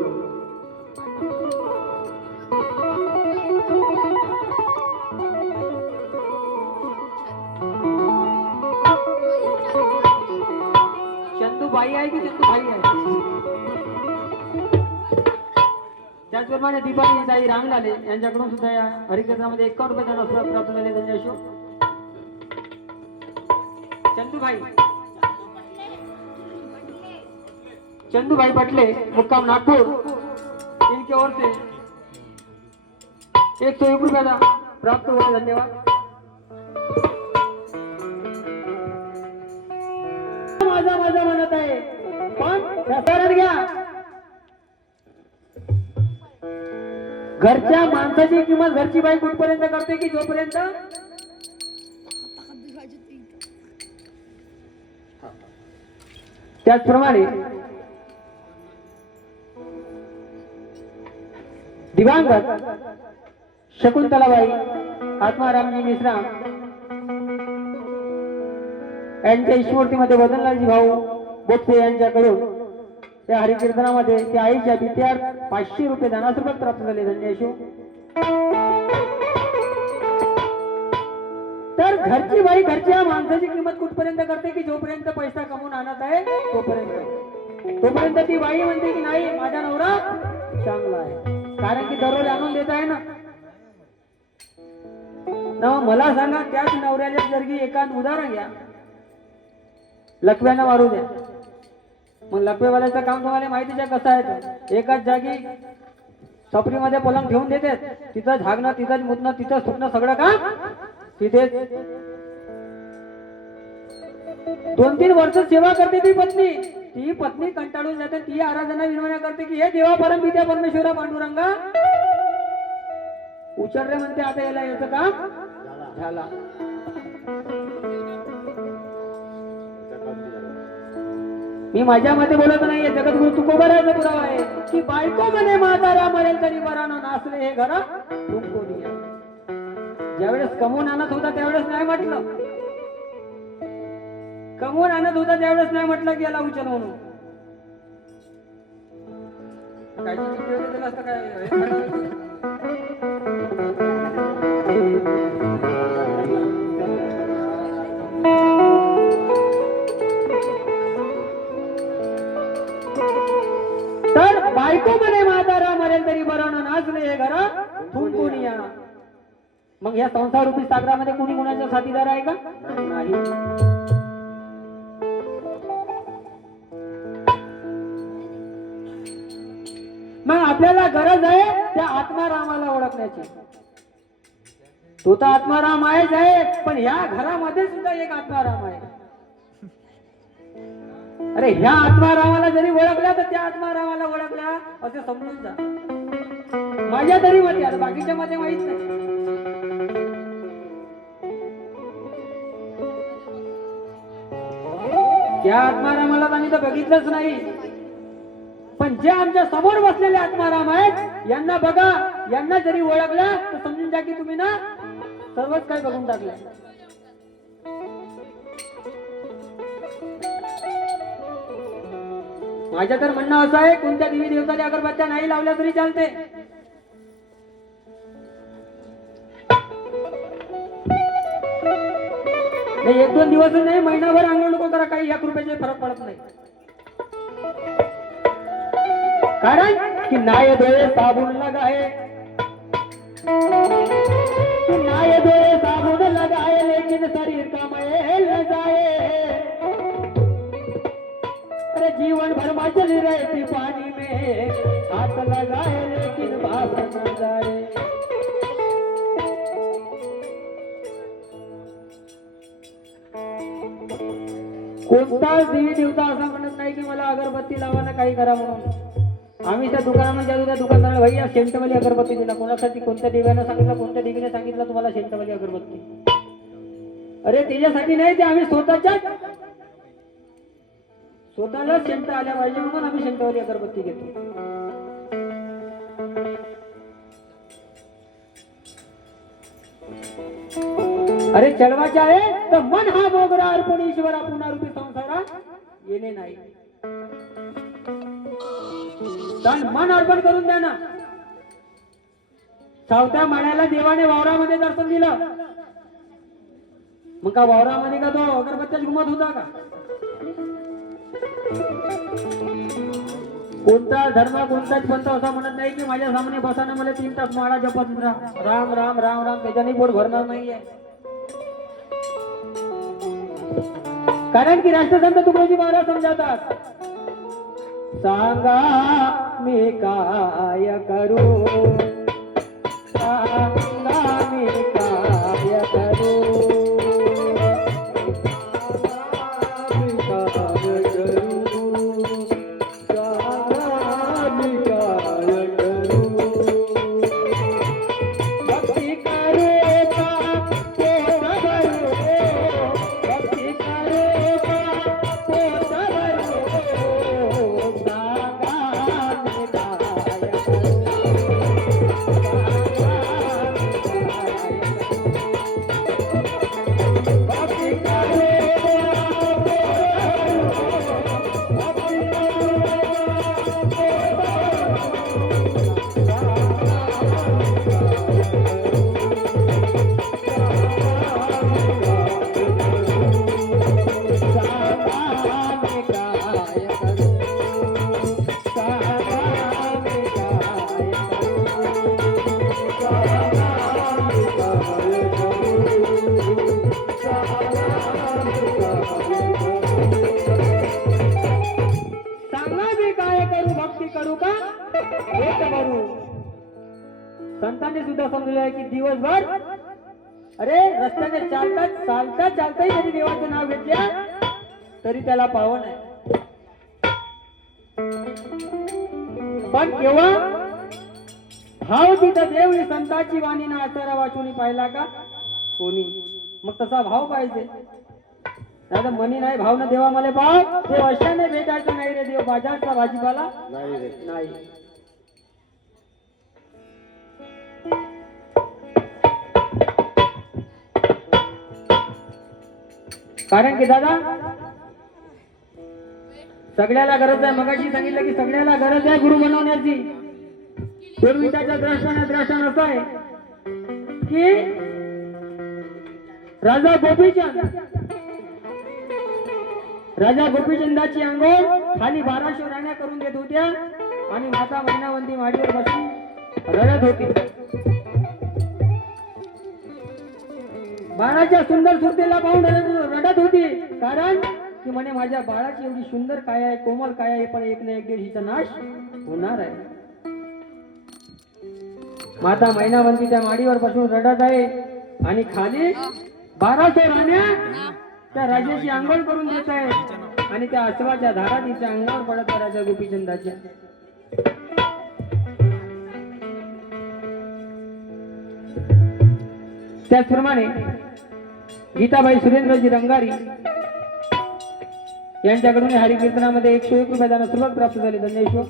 चंदूबाई आहे की चंदूभाई आहे. त्याचप्रमाणे दीपाली ताई रांगलाले यांच्याकडून सुद्धा या हरिकेंद्रामध्ये 51 रुपये त्यांना प्राप्त झाले. त्यांच्या शो चंदूभाई पटले मुक्काम नागपूर, इनके ओर से 101 रुपये प्राप्त हुए. धन्यवाद. माझा माझा म्हणत आहे पण प्रसारण घ्या. घरच्या माणसाची किंमत घरची बाई कुठपर्यंत करते की जोपर्यंत त्याचप्रमाणे दिवांगत शकुंतलाबाई आत्मारामजी मिश्रा यांच्या ईश्वरतीमध्ये वदनलालजी भाऊ बोपसे यांच्याकडून त्या हरिकीर्तनामध्ये त्या आईच्या बित्यात 500 रुपये दानासोबत प्राप्त झाले. धन्यशो. तर घरची बाई घरच्या माणसाची किंमत कुठपर्यंत करते की जोपर्यंत पैसा कमवून आणत आहे तोपर्यंत ती बाई म्हणते की नाही माझा नवरा चांगला आहे, कारण की दररोज आणून देत आहे ना. मला सांगा त्याच नवऱ्याला जर की एखाद उदाहरण घ्या, लकव्यानं मारू द्या. मग लकवेवाल्याचं काम तुम्हाला माहितीच आहे कसं आहे. एकाच जागी सपरीमध्ये पलंग ठेवून देते, तिथं झागणं तिथंच मुतणं तिथं सुटणं सगळं काम तिथेच. 2-3 वर्ष सेवा करते ती पत्नी कंटाळून जाते. ती आराधना विनवण्या करते की हे देवा परमपित्या परमेश्वरा पांडुरंगा उचल रे म्हणते, आता याला याचं काम झाला. मी माझ्या मध्ये बोलत नाहीये, जगद्गुरु तुकोबाराचा पुरावा आहे की बायको म्हणे म्हातारा मरेल तरी बरानं नाचले हे घरा तुमकोनी. ज्यावेळेस कमवून आणत होता त्यावेळेस नाही म्हटलं, कमवून आणत होता त्यावेळेस नाही म्हटलं की याला उचल म्हणून. तर बायको म्हणे म्हातारा मरेल तरी बरानं नाचले हे घरा थुंकून या. मग या संसार रूपी सागरामध्ये कुणी कुणाचा साथीदार आहे का? नाही. मग आपल्याला गरज आहे त्या आत्मारामाला ओळखण्याची. तो तर आत्माराम आहेच आहे, पण ह्या घरामध्ये सुद्धा एक आत्माराम आहे. अरे ह्या आत्मारामाला जरी ओळखल्या तर त्या आत्मारामाला ओळखल्या असे समजून जा. माझ्या तरी मते, आता बाकीच्या मध्ये माहित नाही. त्या आत्मारामाला आम्ही तर बघितलंच नाही, पण जे आमच्या समोर बसलेले आत्माराम आहेत यांना बघा. यांना जरी ओळखलं तर समजून जा की तुम्ही ना सर्वच काही बघून टाकलं. माझं तर म्हणणं असं आहे, कोणत्या देवी देवताच्या अगरबत्त्या नाही लावल्या तरी चालते. नाही 1-2 दिवस नाही, महिनाभर अंघोळ नको करा, काही 1 रुपयाचे फरक पडत नाही. कारण कि नाय धोए साबुन लगाए, नाय धोए साबुन लगाए लेकिन शरीर का मैल न जाए. अरे जीवन भर मचली रहती पानी में, हाथ लगाए लेकिन भाप न जाए. कोणताच देवी देवता असं म्हणत नाही की मला अगरबत्ती लावायला काही करा म्हणून. आम्ही त्या दुकानामध्ये गेलो, त्या दुकानदाराला भैया शेंटवाली अगरबत्ती दिला. कोणासाठी? कोणत्या देवानं सांगितलं, कोणत्या देवीने सांगितलं तुम्हाला शेंटवाली अगरबत्ती? अरे त्याच्यासाठी नाही, ते आम्ही स्वतःला शेंट आल्या पाहिजे म्हणून आम्ही शेंटवाली अगरबत्ती घेतो. अरे चढवायचे आहे तर मन हा मोगरा अर्पण ईश्वरा पुनरूपी संसारा येणे नाही. तन मन अर्पण करून द्या ना. सावत्या माळ्याला देवाने वावरामध्ये दर्शन दिलं, मग का वावरामध्ये का तो अगरबत्त्याच घुमत होता का? कोणता धर्म कोणताच पंथ असा म्हणत नाही की माझ्या सामने बसाने मला 3 तास माळा जपत राम राम राम राम, त्याच्याने पोट भरणार नाहीये. कारण की राष्ट्रसंत तुकडोजी महाराज समजावतात, सांगा मी काय करू, सांगा मी काय करू, संतांनी सुद्धा समजलं आहे की दिवसभर अरे रस्त्याने चालताही जरी देवाचं नाव घेतल्या तरी त्याला पावन आहे. पण केव्हा भाव तिथं देव ही संतांची वाणी ना आचारा वाचून पाहिला का कोणी? मग तसा भाव पाहिजे. नाही मनी नाही भाव ना देवा मला पाव, देव अशाने भेटायचं नाही रे. देव बाजारचा भाजीपाला नाही. कारण की दादा सगळ्याला गरज आहे. मगाशी सांगितलं की सगळ्याला गरज आहे गुरु बनवण्याची. पूर्वी त्याच्या द्रष्टान असं आहे की राजा गोपीचंदाची अंघोळ खाली 1200 राण्या करून देत होत्या आणि माता मैनावंती माडीवर बसून रडत होती. बाळाच्या सुंदर सुरतेला पाहून रडत होती. कारण की म्हणे माझ्या बाळाची एवढी सुंदर काय आहे, कोमल काय आहे, पण एक ना एक दिवस हिचा नाश होणार आहे. माता मैनावंती त्या माडीवर बसून रडत आहे आणि खाली 1200 राण्या त्या राजाची आंघोळ करून देत आहे आणि त्या अश्वाच्या धारा तिच्या अंगावर पडत आहे राजा गोपीचंदाच्या. त्याचप्रमाणे गीताबाई सुरेंद्रजी रंगारी यांच्याकडून हरिकीर्तनामध्ये 101 रुपये दान सुरुवात प्राप्त झाली. धन्यवाद.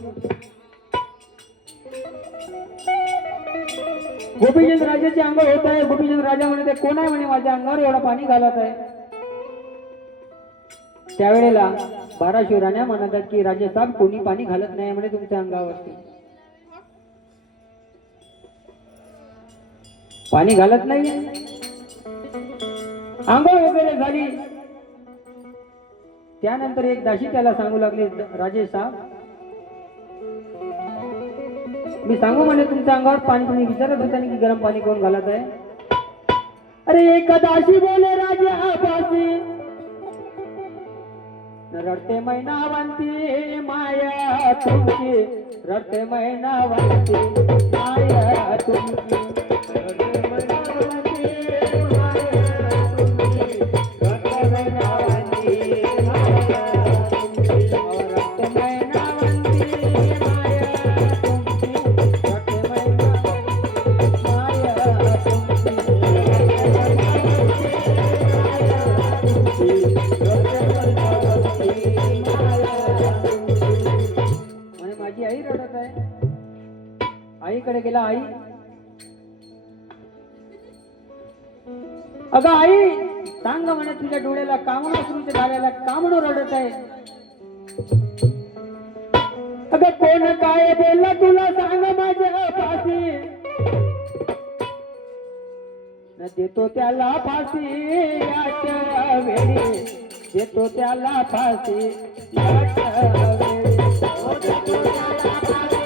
गोपीचंद राजाची अंघोळ होत आहे. गोपीचंद राजा म्हणते कोण आहे म्हणे माझ्या अंगावर एवढा पाणी घालत आहे. त्यावेळेला 1200 राण्या म्हणतात की राजे साहेब कोणी पाणी घालत नाही म्हणे तुमच्या अंगावरती. पाणी घालत नाही. आंघोळ वगैरे झाली. त्यानंतर एक दासी त्याला सांगू लागली राजेश साहेब मी सांगू म्हणे तुमच्या अंगावर पाणी तुम्ही विचारत होता की गरम पाणी कोण घालत आहे. अरे एक दासी बोले राजे आपासी रडते मैनावंती माया तुमची, रडते मैनावंती माया तुमची. केला आई. अगं आई सांग म्हणे तुझ्या डोळ्याला कामणं सुरूचे झालेला कामणं रडत आहे. अगं कोण काय बोलला तुला सांग माझ्या फाशी. न देतो त्याला फाशी याच्या वेळी. देतो त्याला फाशी याच्या वेळी. देतो त्याला फाशी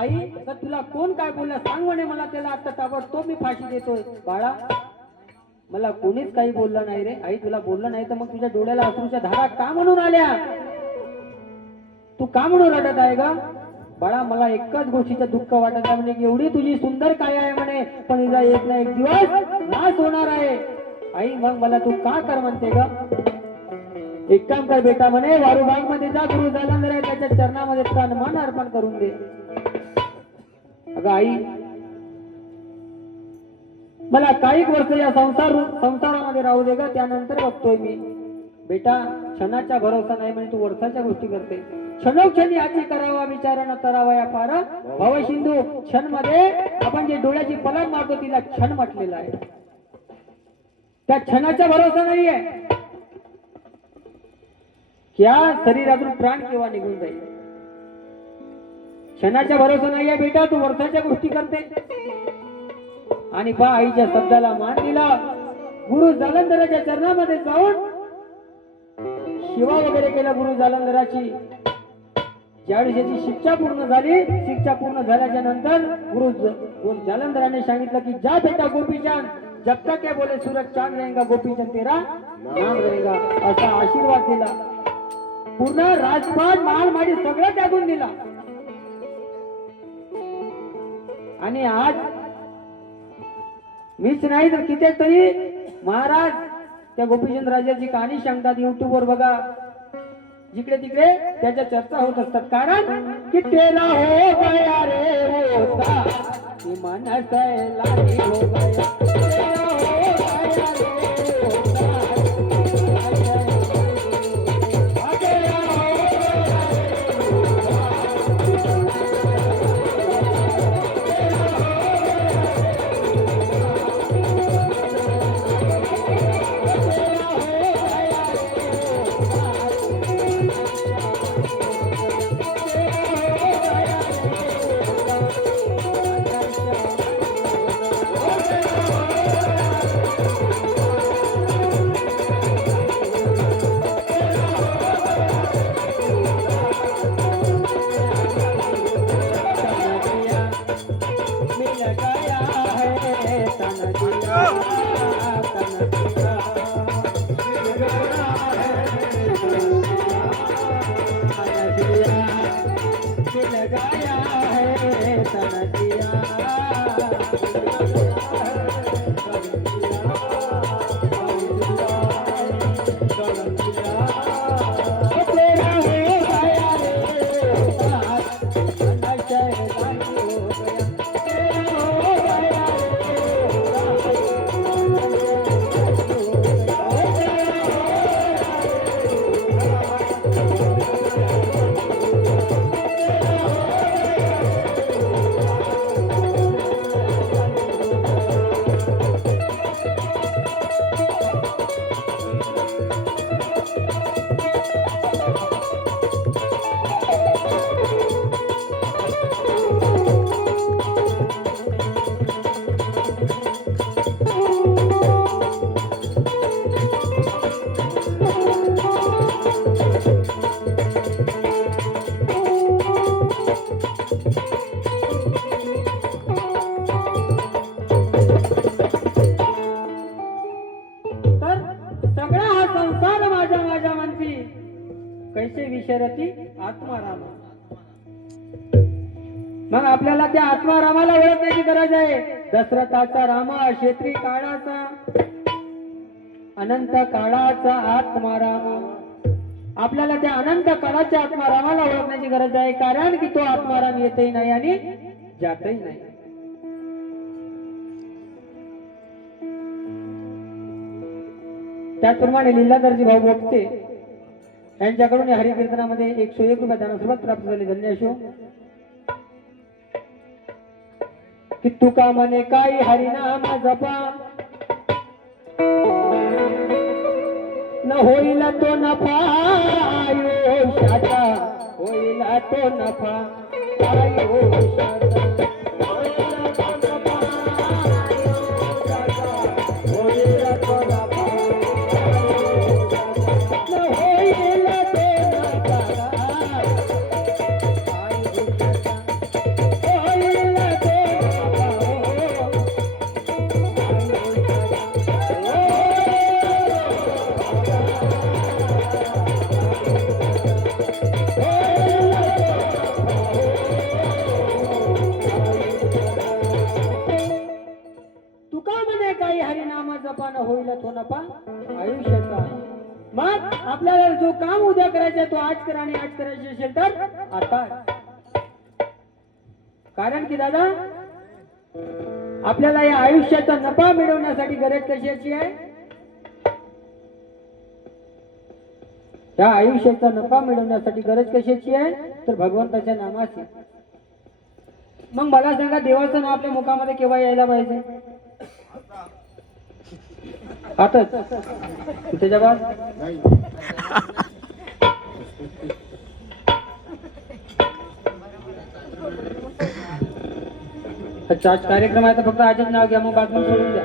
आई तर तुला कोण काय बोलला सांग म्हणे मला. त्याला आता ताबडतोब मी फाशी देतोय. बाळा मला कोणीच काही बोललं नाही रे. आई तुला बोललं नाही तर मग तुझ्या डोळ्याला अश्रूच्या धारा का म्हणून आल्या. तू का म्हणून रडत आहे ग बाळा. मला एकच गोष्टीचं दुःख वाटत आहे म्हणजे एवढी तुझी सुंदर काय आहे म्हणे पण हिचा एक ना एक दिवस नाश होणार आहे. आई मग मला तू का कर म्हणते ग. एक काम कर बेटा म्हणे वारुबाग मध्ये जा. गुरु जालंधर आहे त्याच्या चरणामध्ये तन मन अर्पण करून दे. अगं आई मला काही वर्ष या संसारामध्ये राहू दे ग. त्यानंतर बघतोय मी. बेटा क्षणाचा भरोसा नाही म्हणजे तू वर्षाच्या गोष्टी करते. क्षणोक्षणी आजी करावा विचार न करावा या पार भव सिंधू. क्षण मध्ये आपण जे डोळ्याची पलक मारतो तिला क्षण म्हटलेला आहे. त्या क्षणाचा भरोसा नाहीये. या शरीरातून प्राण केव्हा निघून जाईल. क्षणाचा भरोसा नाहीये बेटा. तू वर्षाच्या गोष्टी करते. आणि बा आईच्या शब्दाला मान दिला. गुरु जालंधराच्या चरणामध्ये जाऊन शिवा वगैरे केला गुरु जालंधराची. ज्यावेळी त्याची शिक्षा पूर्ण झाली. शिक्षा पूर्ण झाल्याच्या नंतर गुरु जालंधराने सांगितलं की जा बेटा गोपीचंद जब तक के बोले सूरज चांद रहेगा गोपीचंद तेरा नाम रहेगा. असा आशीर्वाद दिला. पूर्ण राजपाट महालमाडी सगळं त्यागून दिला. आणि आज मीच नाही तर किती तरी महाराज त्या गोपीचंद राजाची कहाणी सांगतात. युट्यूब वर बघा. जिकडे तिकडे त्याच्या चर्चा होत असतात. कारण की तेरा हो गया रे होता कि मन सैलानी हो गया. तेरा हो गया रे होता कैसे विशरती आत्माराम. मग आपल्याला त्या आत्मारामाला ओळखण्याची गरज आहे. दशरथाचा राम, क्षेत्री काळाचा, अनंत काळाचा आत्माराम. आपल्याला त्या अनंत काळाच्या आत्मारामाला ओळखण्याची गरज आहे, कारण की तो आत्माराम येतही नाही आणि जातही नाही. त्याचप्रमाणे लीलाधरजी भाऊ बोपते यांच्याकडून या हरिकीर्तनामध्ये 101 रुपये दानस्वरूपात प्राप्त झाले. धन्य असो. की तुका म्हणे काही हरिनाम जपा, न होईल तो नफा आयुष्याचा, होईल तो नफा आयुष्याचा, होईल तो नफा आयुष्याचा, होईल तो नफा आयुष्याचा, न होईल तो नफा आयुष्याचा, होईल तो होईल तो नफा आयुष्याचा. मग आपल्याला जो काम उद्या करायचा तो आज करा, आणि आज करायचे असेल तर आता. कारण की दादा आपल्याला या आयुष्याचा नफा मिळवण्यासाठी गरज कशाची आहे? या आयुष्याचा नफा मिळवण्यासाठी गरज कशाची आहे? तर भगवंताच्या नामाची. मग मला सांगा, देवाचं नाव आपल्या मुखामध्ये केव्हा यायला पाहिजे? आताच त्याच्या बाद अच्छा, आज कार्यक्रम आहे तर फक्त आजच नाव घ्या, मग बातमी सोडून द्या.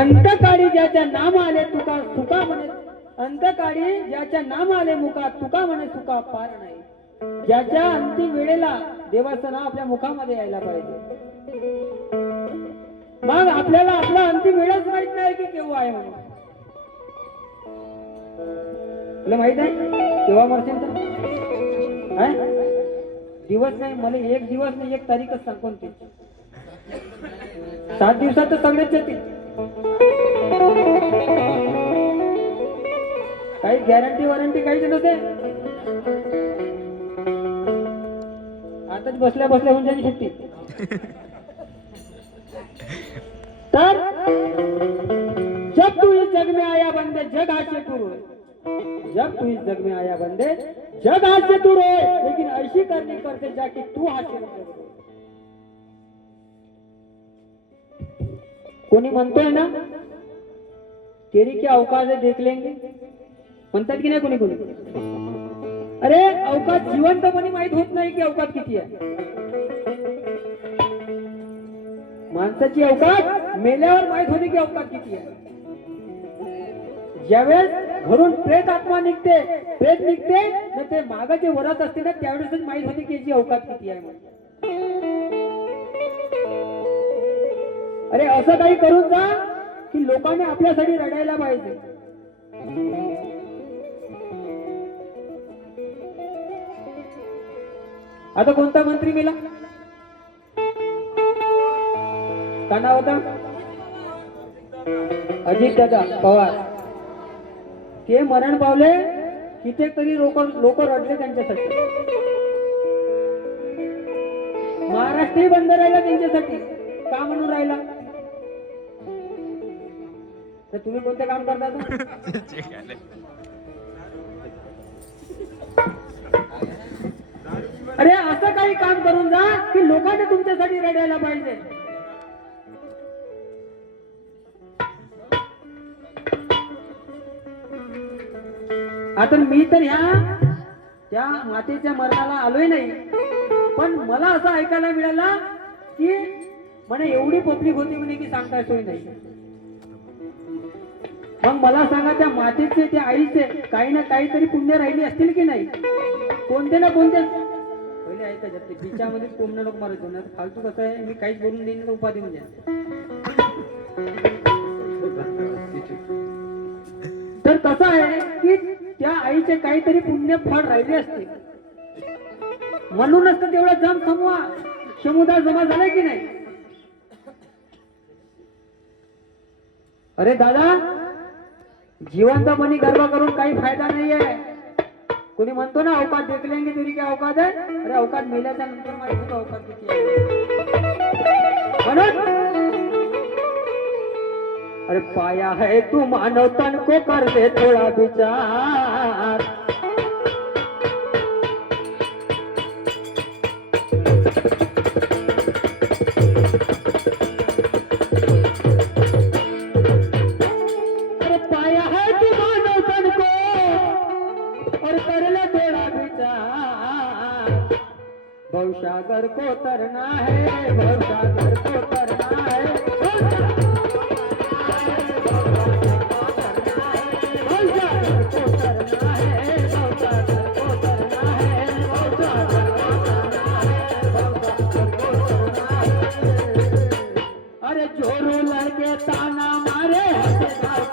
अंतकाळी ज्याच्या नाम आले तुका सुका म्हणे, अंतकाळी ज्याच्या नाम आले मुखा तुका म्हणे सुका पार नाही. ज्याच्या अंतिम वेळेला देवाचं नाव आपल्या मुखामध्ये यायला पाहिजे. मग आपल्याला आपला अंतिम वेळच माहित नाही की केव्हा आहे म्हणून. तुला माहित आहे केव्हा मरशील तर? दिवस नाही, मला एक दिवस नाही, एक तारीखच सांग कोणती. 7 दिवसात तर सगळेच येतील. काही गॅरंटी वॉरंटी काहीच नव्हते. आताच बसल्या बसल्या होऊन जाईल सुट्टी. तर जब तू इस जग में आया बंदे जग हाथ से दूर हो, जब तू इस जग में आया बंदे जग हाथ से दूर हो, लेकिन ऐसी करनी करते जाके तू हाथ से दूर हो. कोणी म्हणतोय ना, तेरी क्या औकात है देख लेंगे, म्हणतात की नाही कोणी कोणी? अरे अवकात जिवंतपणी माहित होत नाही की अवकात किती आहे. माणसाची अवकात मेल्यावर माहित होते की अवकात किती आहे. ज्यावेळेस घरून प्रेत आत्मा निघते, प्रेत निघते ना, ते मागे जे वरात असते ना, त्यावेळेसच माहित होते की याची अवकात किती आहे म्हणून. अरे असं काही करून जा की लोकांनी आपल्यासाठी रडायला पाहिजे. आता कोणता मंत्री मेला? का नाव होता? अजित दादा पवार. ते मरण पावले, कित्येक तरी लोक रडले त्यांच्यासाठी. महाराष्ट्रही बंद राहिला त्यांच्यासाठी. का म्हणून राहिला? तर तुम्ही कोणते काम करता? अरे असं काही काम करून जा की लोकांनी तुमच्यासाठी रडायला पाहिजे. आता मी तर त्या मातेच्या मरणाला आलोय नाही, पण मला असं ऐकायला मिळाला की म्हणे एवढी पब्लिक होती म्हणे की सांगता सोय नाही. मग मला सांगा, त्या मातेचे त्या आईचे काही ना काहीतरी पुण्य राहिली असतील की नाही? कोणते ना कोणते. पहिले ऐकायचं, बिचामध्ये कोंबड्या लोक मारायचो ना, फालतू कसं आहे, मी काहीच बोलून देईन तर उपाधी म्हणजे. तर कसं आहे की त्या आईचे काहीतरी पुण्य फळ राहिले असते, म्हणूनच तर तेवढा जम समुदाय जमा झालाय की नाही. अरे दादा, जिवंतपणी गर्व करून काही फायदा नाहीये. कोणी म्हणतो ना अवकात देख लेंगे तेरी क्या औकात है. अरे अवकात मेल्याच्या नंतर माहिती होतं अवकात किती आहे. म्हणून अरे पाया है तू मानव तन को कर दे थोड़ा विचार. अरे पाया है तू मानव तन को और कर ले थोड़ा विचार. भवसागर को तरना है, भवसागर को तरना है. अरे जोरू लड़के ताना मारे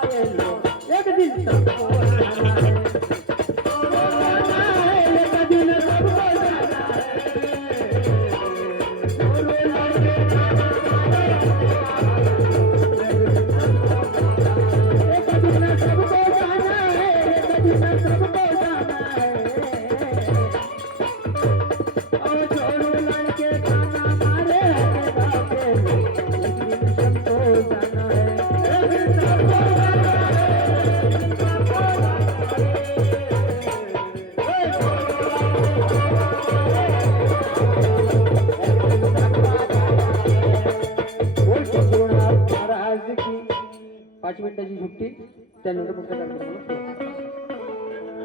के लोग, एक दिन सबको जाना है. एक दिन सबको जाना है. जोरू लड़के ताना मारे, एक दिन सबको जाना है, एक दिन सबको जाना है. और जोरू लड़के ताना मारे के महाराज की 5 मिनिटाची सुट्टी, त्यानंतर पुढचा कार्यक्रम.